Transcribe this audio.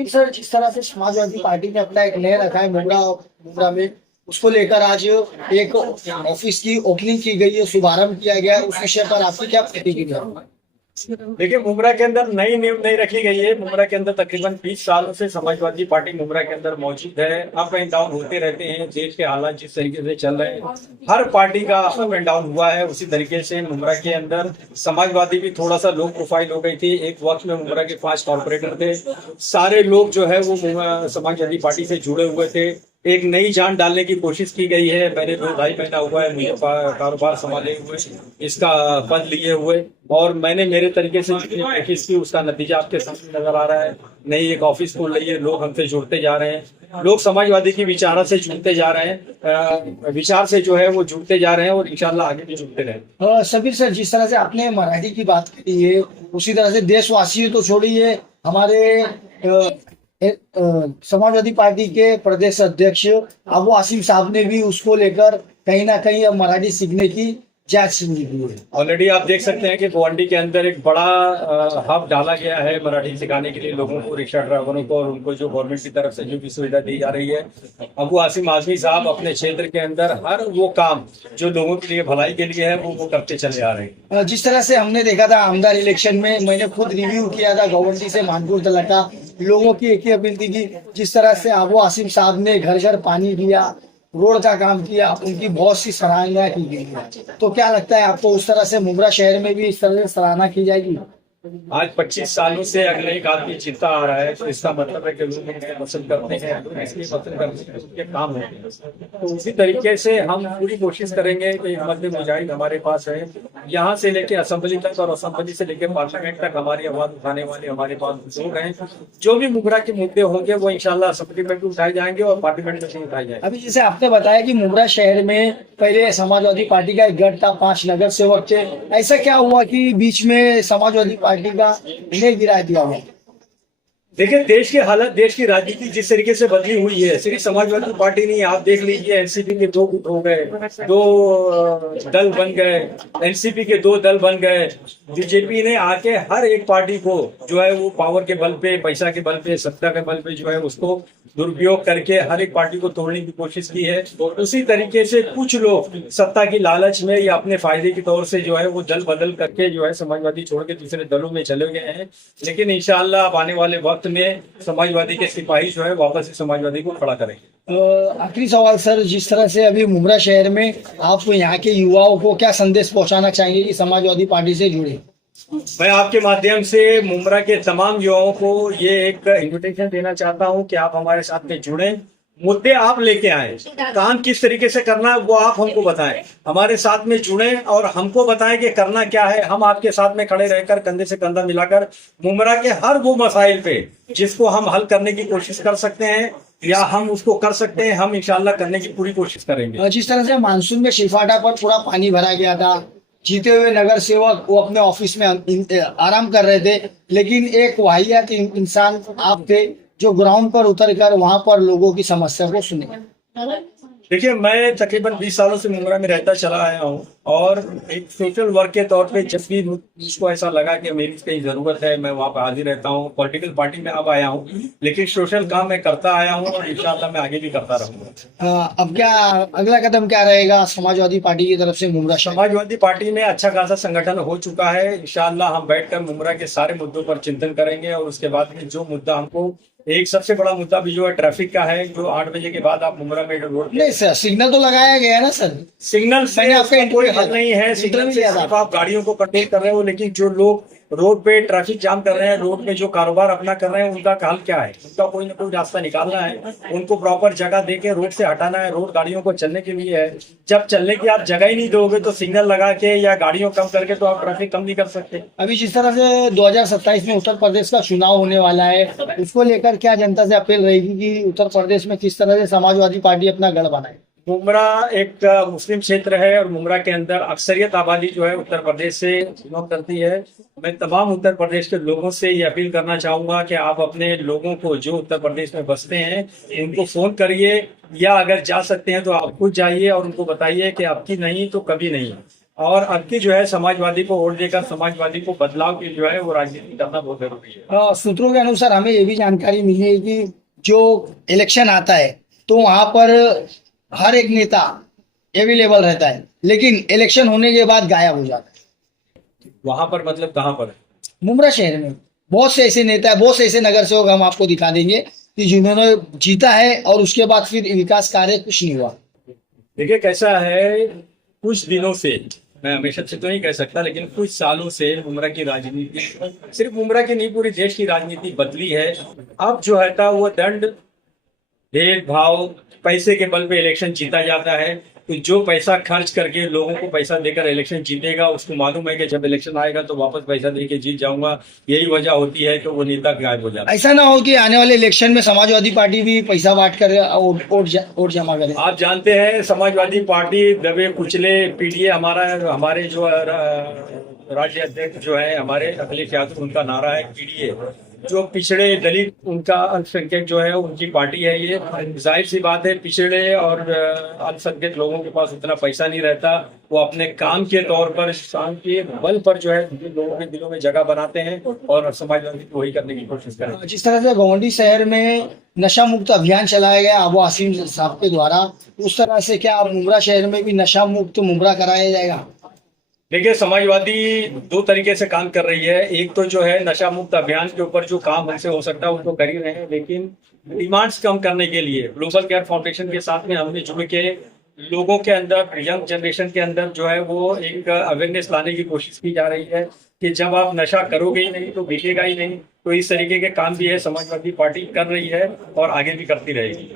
फिर सर जिस तरह से समाजवादी पार्टी ने अपना एक नया रखा है मुमरा में, उसको लेकर आज एक ऑफिस की ओपनिंग की गई है, शुभारंभ किया गया है, उस विषय पर आपकी क्या प्रतिक्रिया है? देखिए, मुमरा के अंदर नई नींव नहीं रखी गई है। मुमरा के अंदर तकरीबन 20 सालों से समाजवादी पार्टी मुमरा के अंदर मौजूद है। अप एंड डाउन होते रहते हैं। देश के हालात जिस तरीके से चल रहे हैं, हर पार्टी का अप एंड डाउन हुआ है। उसी तरीके से मुमरा के अंदर समाजवादी भी थोड़ा सा लो प्रोफाइल हो गई थी। एक वक्त में मुमरा के 5 कॉर्पोरेटर थे। सारे लोग जो है वो समाजवादी पार्टी से जुड़े हुए थे। एक नई जान डालने की कोशिश की गई है। मैंने 2 भाई पहना हुआ है, मुझे कारोबार संभाले हुए, इसका पद लिए हुए, और मैंने मेरे तरीके से जितनी कोशिश की उसका नतीजा आपके सामने नजर आ रहा है। नई एक ऑफिस खोल रही है, लोग हमसे जुड़ते जा रहे हैं, लोग समाजवादी की विचार से जुड़ते जा रहे हैं, विचार से जो है वो जुड़ते जा रहे हैं, और इंशाल्लाह आगे भी जुड़ते रहे। सबीर सर, जिस तरह से आपने मराठी की बात की है, उसी तरह से देशवासियों तो छोड़िए, हमारे समाजवादी पार्टी के प्रदेश अध्यक्ष अबू आसिम साहब ने भी उसको लेकर कहीं ना कहीं अब मराठी सीखने की जांच की है। ऑलरेडी आप देख सकते हैं कि गोवंडी के अंदर एक बड़ा हब डाला गया है मराठी सिखाने के लिए लोगों को, रिक्शा ड्राइवरों को, और उनको जो गवर्नमेंट की तरफ से जो भी सुविधा दी जा रही है। अबू आसिम आजमी साहब अपने क्षेत्र के अंदर हर वो काम जो लोगों के लिए भलाई के लिए है वो करते चले आ रहे हैं। जिस तरह से हमने देखा था आमदार इलेक्शन में, मैंने खुद रिव्यू किया था गोवंडी से मानपुर तक का, लोगों की एक ही अपील थी कि जिस तरह से अबू आसिम साहब ने घर घर पानी दिया, रोड का काम किया, उनकी बहुत सी सराहना की गई है। तो क्या लगता है आपको, उस तरह से मुमरा शहर में भी इस तरह से सराहना की जाएगी? आज 25 सालों से अगर एक आदमी जीता आ रहा है तो इसका मतलब है कि लोग उन्हें पसंद करते हैं, इसलिए पसंद करते हैं, उनके काम है। तो उसी तरीके से हम पूरी कोशिश करेंगे कि मद्दे मुजाहिद हमारे पास है। यहाँ से लेके असेंबली तक और असेंबली से लेके पार्लियामेंट तक हमारी आवाज उठाने वाले हमारे पास लोग हैं। जो भी मुमरा के मुद्दे होंगे वो इंशाल्लाह असेंबली में भी उठाए जाएंगे और पार्लियामेंट में भी उठाए जाएंगे। अभी जैसे आपने बताया कि मुमरा शहर में पहले समाजवादी पार्टी का एक गढ़ था, 5 नगर सेवक थे, ऐसा क्या हुआ कि बीच में समाजवादी पार्टी का इन्हें गिरा दिया हुआ? देखिए, देश की हालत, देश की राजनीति जिस तरीके से बदली हुई है, सिर्फ समाजवादी पार्टी नहीं, आप देख लीजिए एनसीपी के 2 गुट हो गए, 2 दल बन गए, एनसीपी के 2 दल बन गए। बीजेपी ने आके हर एक पार्टी को जो है वो पावर के बल पे, पैसा के बल पे, सत्ता के बल पे जो है उसको दुरुपयोग करके हर एक पार्टी को तोड़ने की कोशिश की है। और उसी तरीके से कुछ लोग सत्ता की लालच में या अपने फायदे के तौर से जो है वो दल बदल करके जो है समाजवादी छोड़ के दूसरे दलों में चले गए हैं। लेकिन इंशाअल्लाह अब आने वाले वक्त में समाजवादी के सिपाही जो है वापस से समाजवादी को खड़ा करेंगे। आखिरी सवाल सर, जिस तरह से अभी मुमरा शहर में आप यहाँ के युवाओं को क्या संदेश पहुंचाना चाहेंगे कि समाजवादी पार्टी से जुड़े? मैं आपके माध्यम से मुमरा के तमाम युवाओं को ये एक इन्विटेशन देना चाहता हूं कि आप हमारे साथ में जुड़ें। मुद्दे आप लेके आए, काम किस तरीके से करना है वो आप हमको बताएं, हमारे साथ में जुड़ें और हमको बताएं कि करना क्या है। हम आपके साथ में खड़े रहकर कंधे से कंधा मिलाकर मुमरा के हर वो मसाइल पे जिसको हम हल करने की कोशिश कर सकते हैं या हम उसको कर सकते हैं, हम इंशाल्लाह करने की पूरी कोशिश करेंगे। जिस तरह से मानसून में शिफाटा पर पूरा पानी भरा गया था, जीते हुए नगर सेवक वो अपने ऑफिस में आराम कर रहे थे, लेकिन एक वाहियात इंसान आप थे जो ग्राउंड पर उतर कर वहां पर लोगों की समस्या को सुने। देखिए, मैं तकरीबन 20 सालों से मुमरा में रहता चला आया हूँ और एक सोशल वर्क के तौर पे जब भी मुझको ऐसा लगा कि मेरी कहीं जरूरत है, मैं वहाँ पर हाजिर रहता हूँ। पॉलिटिकल पार्टी में अब आया हूँ, लेकिन सोशल काम मैं करता आया हूँ और इंशाल्लाह मैं आगे भी करता रहूंगा। अब क्या अगला कदम क्या रहेगा समाजवादी पार्टी की तरफ से मुमरा? समाजवादी पार्टी में अच्छा खासा संगठन हो चुका है। इंशाल्लाह हम बैठकर मुमरा के सारे मुद्दों पर चिंतन करेंगे और उसके बाद में जो मुद्दा हमको, एक सबसे बड़ा मुद्दा भी जो है ट्रैफिक का है, जो 8 बजे के बाद आप मुमरा में रोड नहीं सर, सिग्नल तो लगाया गया है ना सर? सिग्नल से आपका कोई हल नहीं है। सिग्नल से सिर्फ आप गाड़ियों को कंट्रोल कर रहे हो, लेकिन जो लोग रोड पे ट्रैफिक जाम कर रहे हैं, रोड पे जो कारोबार अपना कर रहे हैं, उनका हल क्या है? उनका कोई ना कोई रास्ता निकालना है, उनको प्रॉपर जगह देके रोड से हटाना है। रोड गाड़ियों को चलने के लिए है। जब चलने की आप जगह ही नहीं दोगे तो सिग्नल लगा के या गाड़ियों कम करके तो आप ट्रैफिक कम नहीं कर सकते। अभी जिस तरह से 2027 में उत्तर प्रदेश का चुनाव होने वाला है, उसको लेकर क्या जनता से अपील रहेगी कि उत्तर प्रदेश में किस तरह से समाजवादी पार्टी अपना गढ़ बनाए? मुमरा एक मुस्लिम क्षेत्र है और मुमरा के अंदर अक्सरियत आबादी जो है उत्तर प्रदेश से बिलोंग करती है। मैं तमाम उत्तर प्रदेश के लोगों से ये अपील करना चाहूंगा कि आप अपने लोगों को जो उत्तर प्रदेश में बसते हैं उनको फोन करिए, या अगर जा सकते हैं तो आप खुद जाइए और उनको बताइए कि अब की नहीं तो कभी नहीं, और अब की जो है समाजवादी को वोट देकर समाजवादी को बदलाव की जो है वो राजनीति करना बहुत जरूरी है। सूत्रों के अनुसार हमें ये भी जानकारी मिली है कि जो इलेक्शन आता है तो वहां पर हर एक नेता अवेलेबल रहता है, लेकिन इलेक्शन होने के बाद गायब हो जाता है। वहां पर मतलब कहाँ पर? मुमरा शहर में बहुत से ऐसे नेता है, बहुत से ऐसे नगर सेवक हम आपको दिखा देंगे कि जिन्होंने जीता है और उसके बाद फिर विकास कार्य कुछ नहीं हुआ। देखिए कैसा है, कुछ दिनों से, मैं हमेशा से तो नहीं कह सकता, लेकिन कुछ सालों से मुमरा की राजनीति, सिर्फ मुमरा की नहीं पूरी देश की राजनीति बदली है। अब जो है था वो दंड, भेदभाव, पैसे के बल पे इलेक्शन जीता जाता है। तो जो पैसा खर्च करके लोगों को पैसा देकर इलेक्शन जीतेगा उसको मालूम है कि जब इलेक्शन आएगा तो वापस पैसा देके जीत जाऊंगा, यही वजह होती है तो वो नेता गायब हो जाता है। ऐसा ना हो कि आने वाले इलेक्शन में समाजवादी पार्टी भी पैसा बांट कर वोट जमा करे। आप जानते हैं समाजवादी पार्टी दबे कुचले पीढ़ी, हमारे जो राज्य अध्यक्ष जो है हमारे अखिलेश यादव, उनका नारा है पीढ़ी, जो पिछड़े दलित उनका अल्पसंख्यक जो है उनकी पार्टी है। ये जाहिर सी बात है, पिछड़े और अल्पसंख्यक लोगों के पास उतना पैसा नहीं रहता, वो अपने काम के तौर पर, काम के बल पर जो है लोगों के दिलों में जगह बनाते हैं और समाजवादी को वही करने की कोशिश करें। जिस तरह से गोवंडी शहर में नशा मुक्त अभियान चलाया गया आबू आसिम साहब के द्वारा, उस तरह से क्या मुमरा शहर में भी नशा मुक्त मुमरा कराया जाएगा? देखिए समाजवादी दो तरीके से काम कर रही है। एक तो जो है नशा मुक्त अभियान के ऊपर जो काम हमसे हो सकता है उनको कर ही रहे हैं, लेकिन डिमांड्स कम करने के लिए ग्लोबल केयर फाउंडेशन के साथ में हमने जुड़ के लोगों के अंदर, यंग जनरेशन के अंदर जो है वो एक अवेयरनेस लाने की कोशिश की जा रही है कि जब आप नशा करोगे ही नहीं तो बिकेगा ही नहीं। तो इस तरीके के काम भी है समाजवादी पार्टी कर रही है और आगे भी करती रहेगी।